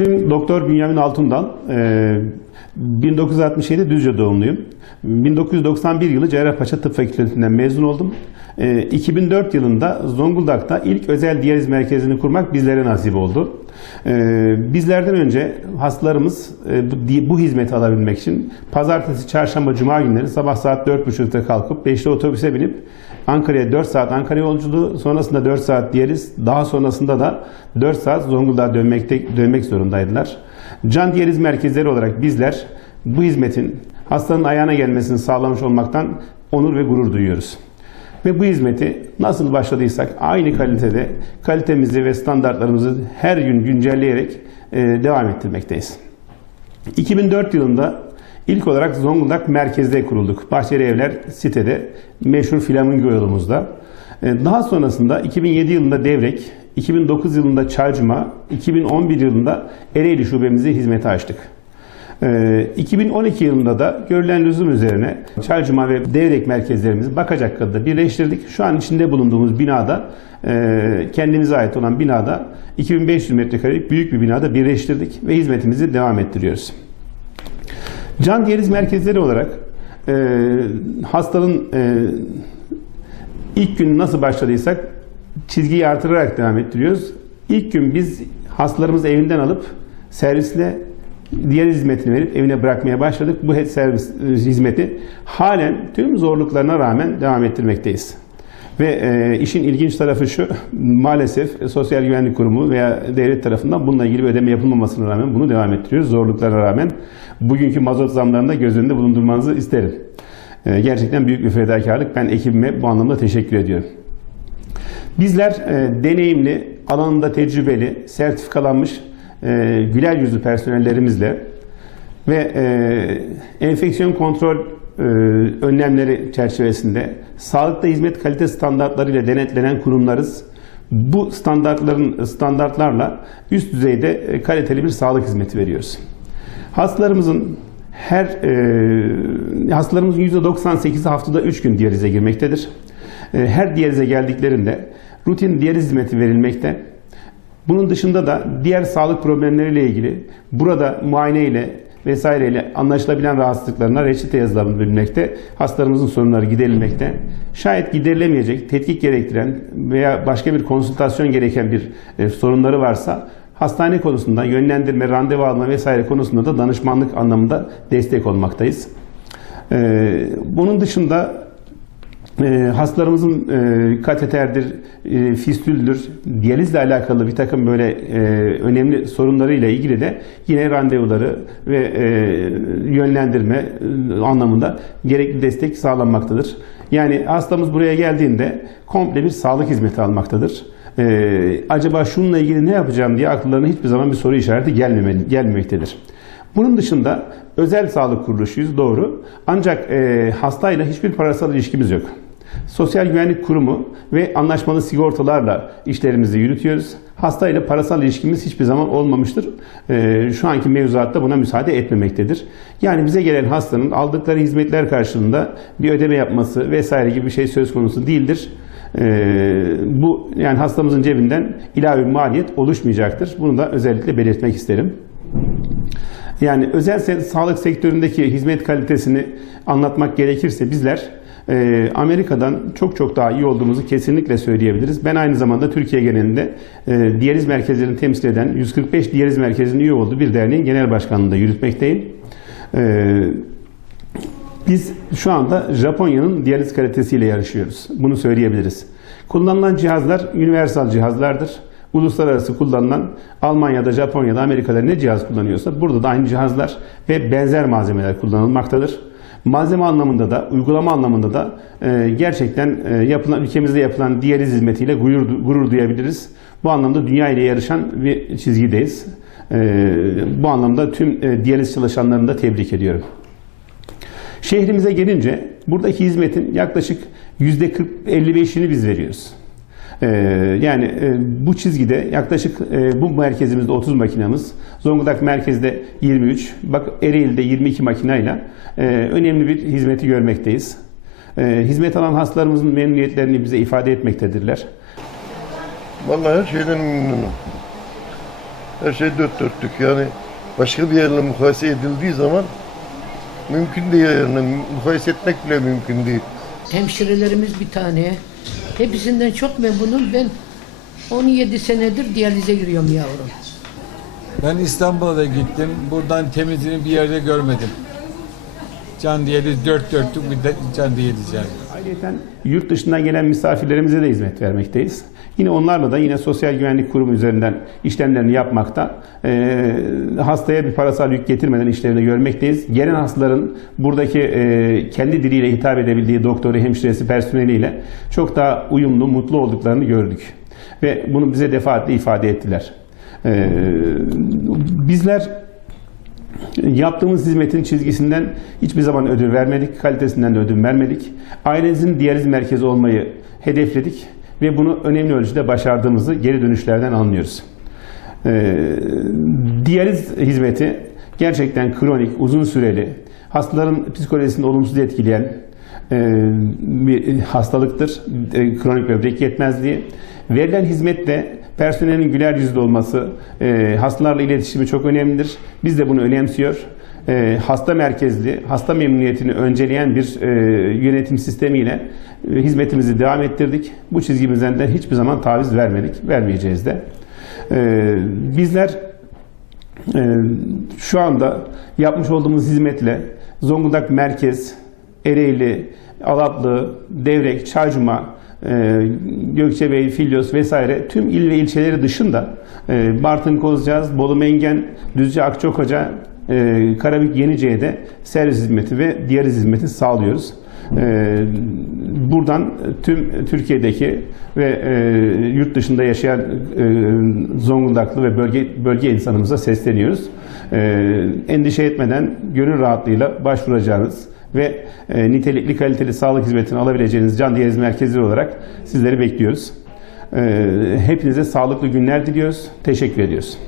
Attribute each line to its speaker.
Speaker 1: İsmim Doktor Bünyamin Altundal. Ee, 1967 Düzce doğumluyum. 1991 yılı Cerrahpaşa Tıp Fakültesinden mezun oldum. Ee, 2004 yılında Zonguldak'ta ilk özel diyaliz merkezini kurmak bizlere nasip oldu. Ee, bizlerden önce hastalarımız e, bu hizmeti alabilmek için pazartesi, çarşamba, cuma günleri sabah saat 4.30'da kalkıp 5'te otobüse binip Ankara'ya 4 saat Ankara yolculuğu, sonrasında 4 saat diyaliz, daha sonrasında da 4 saat Zonguldak'a dönmekte, dönmek zorundaydılar. Can diyaliz merkezleri olarak bizler bu hizmetin hastanın ayağına gelmesini sağlamış olmaktan onur ve gurur duyuyoruz. Ve bu hizmeti nasıl başladıysak aynı kalitede kalitemizi ve standartlarımızı her gün güncelleyerek e, devam ettirmekteyiz. 2004 yılında ilk olarak Zonguldak merkezde kurulduk. Bahçeli Evler sitede meşhur Flamingo yolumuzda. Ee, Daha sonrasında 2007 yılında Devrek, 2009 yılında Çaycuma, 2011 yılında Ereğli şubemizi hizmete açtık. Ee, 2012 yılında da görülen lüzum üzerine Çaycuma ve Devrek merkezlerimizi Bakacakka'da birleştirdik. Şu an içinde bulunduğumuz binada e, kendimize ait olan binada 2500 metrekarelik büyük bir binada birleştirdik ve hizmetimizi devam ettiriyoruz. Can diyaliz merkezleri olarak e, hastanın e, ilk gün nasıl başladıysak çizgiyi artırarak devam ettiriyoruz. İlk gün biz hastalarımızı evinden alıp servisle diğer hizmetini verip evine bırakmaya başladık. Bu servis e, hizmeti halen tüm zorluklarına rağmen devam ettirmekteyiz. Ve e, işin ilginç tarafı şu, maalesef Sosyal Güvenlik Kurumu veya devlet tarafından bununla ilgili bir ödeme yapılmamasına rağmen bunu devam ettiriyoruz. Zorluklara rağmen bugünkü mazot zamlarını da göz önünde bulundurmanızı isterim. E, gerçekten büyük bir fedakarlık. Ben ekibime bu anlamda teşekkür ediyorum. Bizler e, deneyimli, alanında tecrübeli, sertifikalanmış e, güler yüzlü personellerimizle ve e, enfeksiyon kontrol e, önlemleri çerçevesinde sağlıkta hizmet kalite standartları ile denetlenen kurumlarız. Bu standartların standartlarla üst düzeyde e, kaliteli bir sağlık hizmeti veriyoruz. Hastalarımızın her e, hastalarımızın %98'i haftada 3 gün diyalize girmektedir. E, her diyalize geldiklerinde rutin diyaliz hizmeti verilmekte. Bunun dışında da diğer sağlık problemleriyle ilgili burada muayene ile vesaireyle anlaşılabilen rahatsızlıklarına reçete yazılabilmekte. Hastalarımızın sorunları giderilmekte. Şayet giderilemeyecek, tetkik gerektiren veya başka bir konsültasyon gereken bir e, sorunları varsa hastane konusunda yönlendirme, randevu alma vesaire konusunda da danışmanlık anlamında destek olmaktayız. E, bunun dışında e, hastalarımızın e, kateterdir, e, fistüldür, diyalizle alakalı bir takım böyle e, önemli sorunlarıyla ilgili de yine randevuları ve e, yönlendirme anlamında gerekli destek sağlanmaktadır. Yani hastamız buraya geldiğinde komple bir sağlık hizmeti almaktadır. Acaba şununla ilgili ne yapacağım diye akıllarına hiçbir zaman bir soru işareti gelmemektedir. Bunun dışında özel sağlık kuruluşuyuz doğru. Ancak e, hastayla hiçbir parasal ilişkimiz yok. Sosyal Güvenlik Kurumu ve anlaşmalı sigortalarla işlerimizi yürütüyoruz. Hastayla parasal ilişkimiz hiçbir zaman olmamıştır. E, şu anki mevzuatta buna müsaade etmemektedir. Yani bize gelen hastanın aldıkları hizmetler karşılığında bir ödeme yapması vesaire gibi bir şey söz konusu değildir. E, bu yani hastamızın cebinden ilave bir maliyet oluşmayacaktır. Bunu da özellikle belirtmek isterim. Yani özel sağlık sektöründeki hizmet kalitesini anlatmak gerekirse bizler e, Amerika'dan çok çok daha iyi olduğumuzu kesinlikle söyleyebiliriz. Ben aynı zamanda Türkiye genelinde e, diyaliz merkezlerini temsil eden 145 diyaliz merkezinin üye olduğu bir derneğin genel başkanlığında yürütmekteyim. E, biz şu anda Japonya'nın diyaliz kalitesiyle yarışıyoruz. Bunu söyleyebiliriz. Kullanılan cihazlar universal cihazlardır. Uluslararası kullanılan Almanya'da, Japonya'da, Amerika'da ne cihaz kullanıyorsa burada da aynı cihazlar ve benzer malzemeler kullanılmaktadır. Malzeme anlamında da, uygulama anlamında da e, gerçekten e, yapılan ülkemizde yapılan diyaliz hizmetiyle gurur, gurur duyabiliriz. Bu anlamda dünya ile yarışan bir çizgideyiz. E, bu anlamda tüm e, diyaliz çalışanlarını da tebrik ediyorum. Şehrimize gelince buradaki hizmetin yaklaşık %40-55'ini biz veriyoruz. Ee, yani e, bu çizgide yaklaşık e, bu merkezimizde 30 makinamız, Zonguldak merkezde 23, bak Ereğli'de 22 makinayla e, önemli bir hizmeti görmekteyiz. Hizmet alan hastalarımızın memnuniyetlerini bize ifade etmektedirler.
Speaker 2: Vallahi her şeyden memnunum. Her şey dört dörtlük yani başka bir yerle mukayese edildiği zaman mümkün değil yani mukayese etmek bile mümkün değil.
Speaker 3: Hemşirelerimiz bir tane. Hepsinden çok memnunum. Ben 17 senedir diyalize giriyorum yavrum.
Speaker 4: Ben İstanbul'a da gittim. Buradan temizliğini bir yerde görmedim. Can diyaliz dört dörtlük bir de can diyaliz yani.
Speaker 1: Ayrıca yurt dışından gelen misafirlerimize de hizmet vermekteyiz. Yine onlarla da yine Sosyal Güvenlik Kurumu üzerinden işlemlerini yapmakta. Ee, hastaya bir parasal yük getirmeden işlerini görmekteyiz. Gelen hastaların buradaki e, kendi diliyle hitap edebildiği doktoru, hemşiresi, personeliyle çok daha uyumlu, mutlu olduklarını gördük. Ve bunu bize defaatle ifade ettiler. Ee, bizler Yaptığımız hizmetin çizgisinden hiçbir zaman ödün vermedik, kalitesinden de ödün vermedik. Ailenizin diyaliz merkezi olmayı hedefledik ve bunu önemli ölçüde başardığımızı geri dönüşlerden anlıyoruz. Ee, diyaliz hizmeti gerçekten kronik, uzun süreli, hastaların psikolojisini olumsuz etkileyen bir hastalıktır. E, kronik böbrek yetmezliği. Verilen hizmetle personelin güler yüzlü olması, e, hastalarla iletişimi çok önemlidir. Biz de bunu önemsiyor. E, hasta merkezli, hasta memnuniyetini önceleyen bir e, yönetim sistemiyle e, hizmetimizi devam ettirdik. Bu çizgimizden de hiçbir zaman taviz vermedik, vermeyeceğiz de. E, bizler şu anda yapmış olduğumuz hizmetle Zonguldak Merkez, Ereğli, Alaplı, Devrek, Çaycuma, e, Gökçebey, Filyos vesaire tüm il ve ilçeleri dışında e, Bartın Kozcağız, Bolu Mengen, Düzce Akçakoca, e, Karabük Yenice'ye de servis hizmeti ve diğer hizmeti sağlıyoruz. Buradan tüm Türkiye'deki ve yurt dışında yaşayan Zonguldaklı ve bölge bölge insanımıza sesleniyoruz. Endişe etmeden gönül rahatlığıyla başvuracağınız ve e, nitelikli kaliteli sağlık hizmetini alabileceğiniz can diyaliz merkezleri olarak sizleri bekliyoruz. E, hepinize sağlıklı günler diliyoruz. Teşekkür ediyoruz.